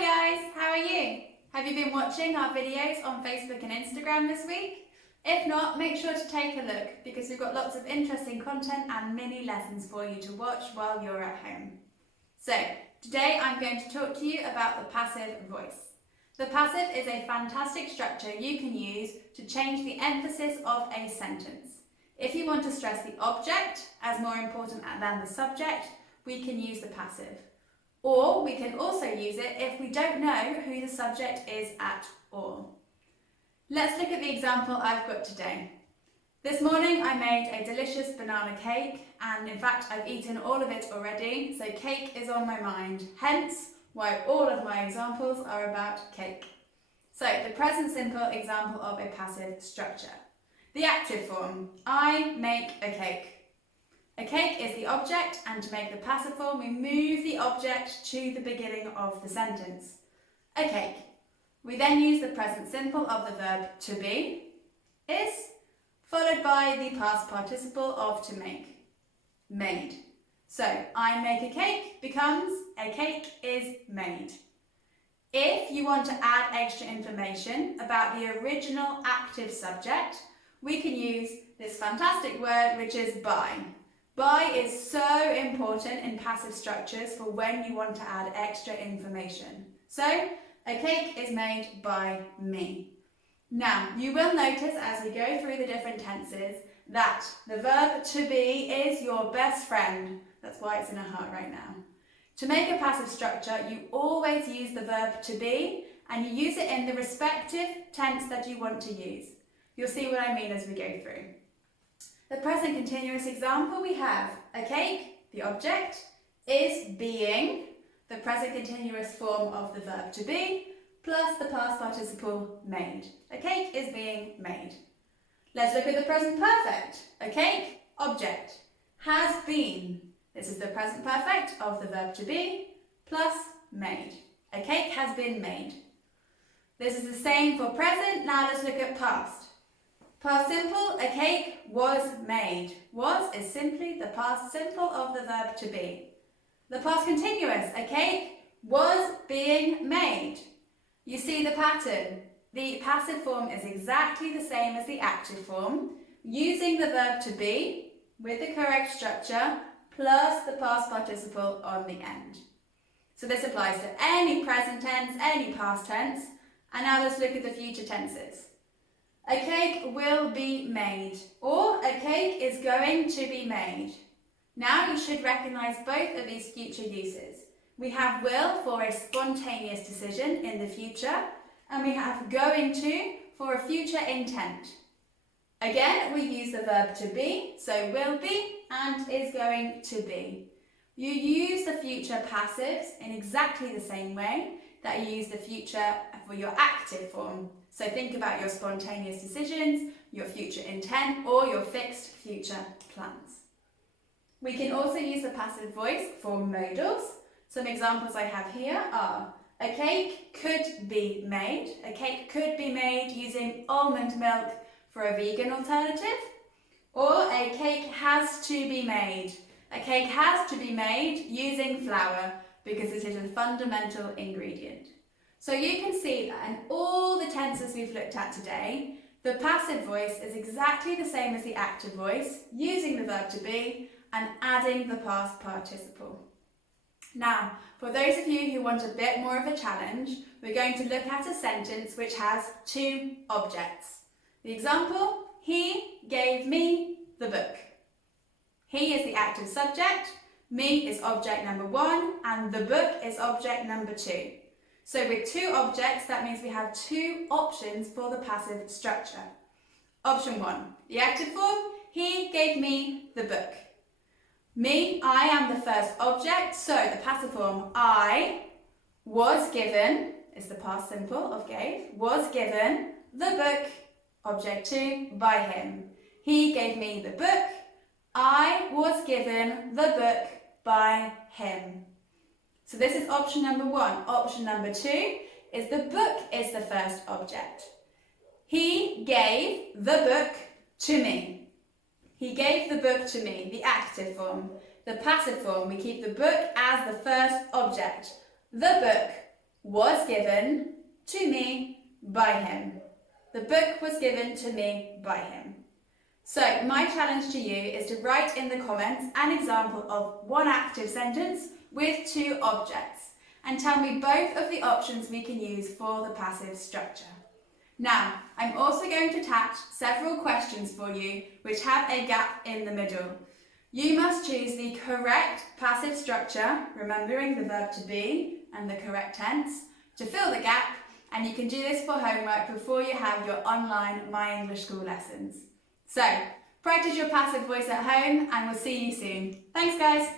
Hi guys, how are you? Have you been watching our videos on Facebook and Instagram this week? If not, make sure to take a look because we've got lots of interesting content and mini lessons for you to watch while you're at home. So, today I'm going to talk to you about the passive voice. The passive is a fantastic structure you can use to change the emphasis of a sentence. If you want to stress the object as more important than the subject, we can use the passive. Or we can also use it if we don't know who the subject is at all. Let's look at the example I've got today. This morning I made a delicious banana cake, and in fact I've eaten all of it already, so cake is on my mind, hence why all of my examples are about cake. So the present simple example of a passive structure. The active form, I make a cake. A cake is the object, and to make the passive form, we move the object to the beginning of the sentence. A cake. We then use the present simple of the verb to be, is, followed by the past participle of to make, made. So, I make a cake becomes a cake is made. If you want to add extra information about the original active subject, we can use this fantastic word which is by. By is so important in passive structures for when you want to add extra information. So, a cake is made by me. Now, you will notice as we go through the different tenses that the verb to be is your best friend. That's why it's in a heart right now. To make a passive structure, you always use the verb to be, and you use it in the respective tense that you want to use. You'll see what I mean as we go through. The present continuous example, we have a cake, the object, is being, the present continuous form of the verb to be, plus the past participle made. A cake is being made. Let's look at the present perfect. A cake, object, has been. This is the present perfect of the verb to be, plus made. A cake has been made. This is the same for present. Now let's look at past. Past simple, a cake was made. Was is simply the past simple of the verb to be. The past continuous, a cake was being made. You see the pattern. The passive form is exactly the same as the active form, using the verb to be with the correct structure plus the past participle on the end. So this applies to any present tense, any past tense, and now let's look at the future tenses. A cake will be made, or a cake is going to be made. Now you should recognise both of these future uses. We have will for a spontaneous decision in the future, and we have going to for a future intent. Again, we use the verb to be, so will be and is going to be. You use the future passives in exactly the same way that you use the future for your active form. So think about your spontaneous decisions, your future intent, or your fixed future plans. We can also use the passive voice for modals. Some examples I have here are a cake could be made. A cake could be made using almond milk for a vegan alternative. Or a cake has to be made. A cake has to be made using flour because it is a fundamental ingredient. So you can see that in all the tenses we've looked at today, the passive voice is exactly the same as the active voice, using the verb to be and adding the past participle. Now, for those of you who want a bit more of a challenge, we're going to look at a sentence which has two objects. The example, he gave me the book. He is the active subject, me is object number 1, and the book is object number 2. So with two objects, that means we have two options for the passive structure. Option 1, the active form, he gave me the book. Me, I am the first object, so the passive form, I was given, is the past simple of gave, was given the book, object 2, by him. He gave me the book, I was given the book by him. So this is option number 1. Option number 2 is the book is the first object. He gave the book to me. He gave the book to me, the active form. The passive form, we keep the book as the first object. The book was given to me by him. The book was given to me by him. So my challenge to you is to write in the comments an example of one active sentence with two objects and tell me both of the options we can use for the passive structure. Now, I'm also going to attach several questions for you which have a gap in the middle. You must choose the correct passive structure, remembering the verb to be and the correct tense, to fill the gap, and you can do this for homework before you have your online My English School lessons. So, practice your passive voice at home and we'll see you soon. Thanks guys!